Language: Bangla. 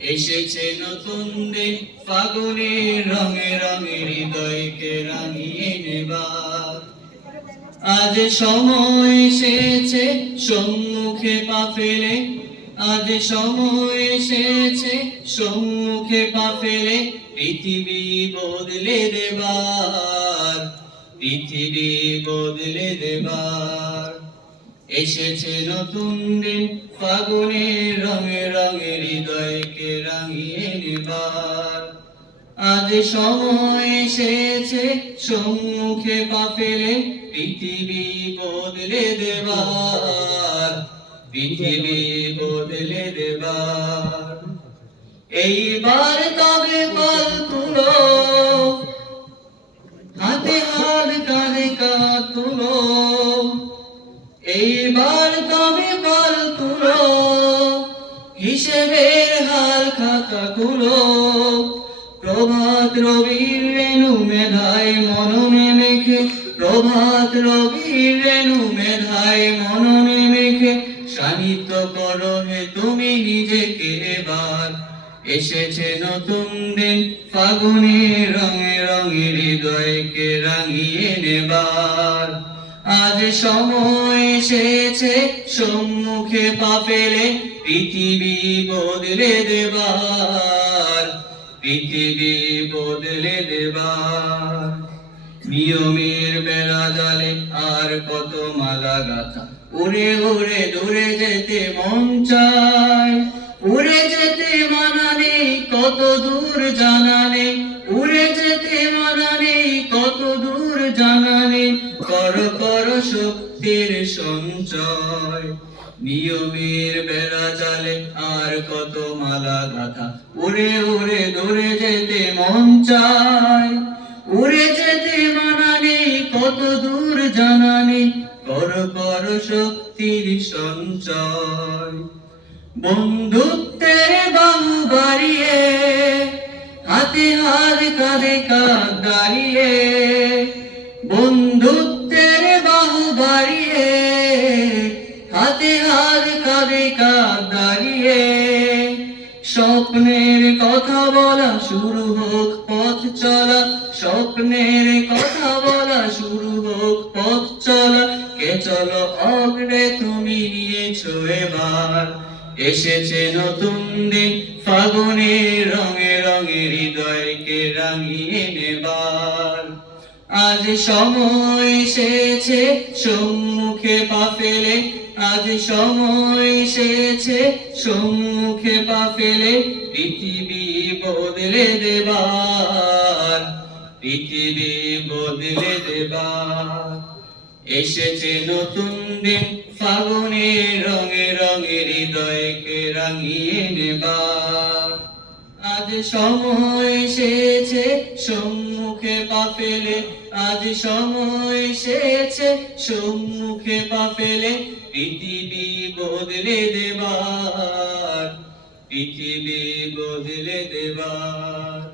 এসেছে নতুন দিন, ফাগুনের রঙে রঙে হৃদয়কে রাঙিয়ে নেবার। আজ সময় এসেছে, সম্মুখে পা ফেলে। আজ সময় এসেছে, সম্মুখে পা ফেলে। পৃথিবী বদলে দেবার, পৃথিবী বদলে দেবার। এসেছে নতুন দিন ফাগুনের রঙে রঙে হৃদয়কে রাঙিয়ে নেবার। আজ সময় এসেছে, সম্মুখে পা ফেলে পৃথিবী বদলে দেবার। পৃথিবী বদলে দেবার। এইবার খাতা তুলো প্রভাত রবির রেণু মেধায় মননে মেখে, প্রভাত রবির রেণু মেধায় মননে মেখে সানিধ্য করো হে তুমি নিজেকে এবার। এসেছে নতুন দিন, ফাগুনের রঙে রঙে হৃদয়কে রাঙিয়ে নেবার। আজ সময় এসেছে, সম্মুখে পা ফেলে পৃথিবী বদলে দেবার, পৃথিবী বদলে দেবার। নিয়মের বেড়া জালে আর কত মালা গাথা। উড়ে উড়ে দূরে যেতে মন চায়, উড়ে যেতে মানা নেই, কত দূর জানা নেই। উড়ে যেতে মানা নেই, কত দূর জানা নেই। কর শক্তির সঞ্চয়। নিয়মের বেড়া জালে আর কত মালা গাথা। উড়ে উড়ে, দূরে যেতে মন চায়। উড়ে যেতে মানা কত দূর জানা কর কর শক্তির সঞ্চয়। বন্ধুত্বের বাহু বাড়িয়ে, হাতে হাত কাঁধে কাঁধ দাঁড়িয়ে দাঁড়িয়ে। স্বপ্নের কথা বলা শুরু হোক, পথ চলা। স্বপ্নের কথা বলা শুরু হোক, পথ চলা। কে চলো অগ্রে তুমি নিয়েছো এবার। এসেছে নতুন দিন, ফাগুনের রঙে রঙে হৃদয়কে রাঙিয়ে নেবার। আজ সময় এসেছে সম্মুখে পা ফেলে আজ সময় এসেছে। সম্মুখে পা ফেলে পৃথিবী বদলে দেবার। পৃথিবী বদলে দেবার। এসেছে নতুন দিন, ফাগুনের রঙে রঙে হৃদয়কে রাঙিয়ে নেবার। সময় এসেছে, সম্মুখে পা ফেলে। আজ সময় এসেছে, সম্মুখে পা ফেলে। পৃথিবী বদলে দেবার, পৃথিবী বদলে দেবার।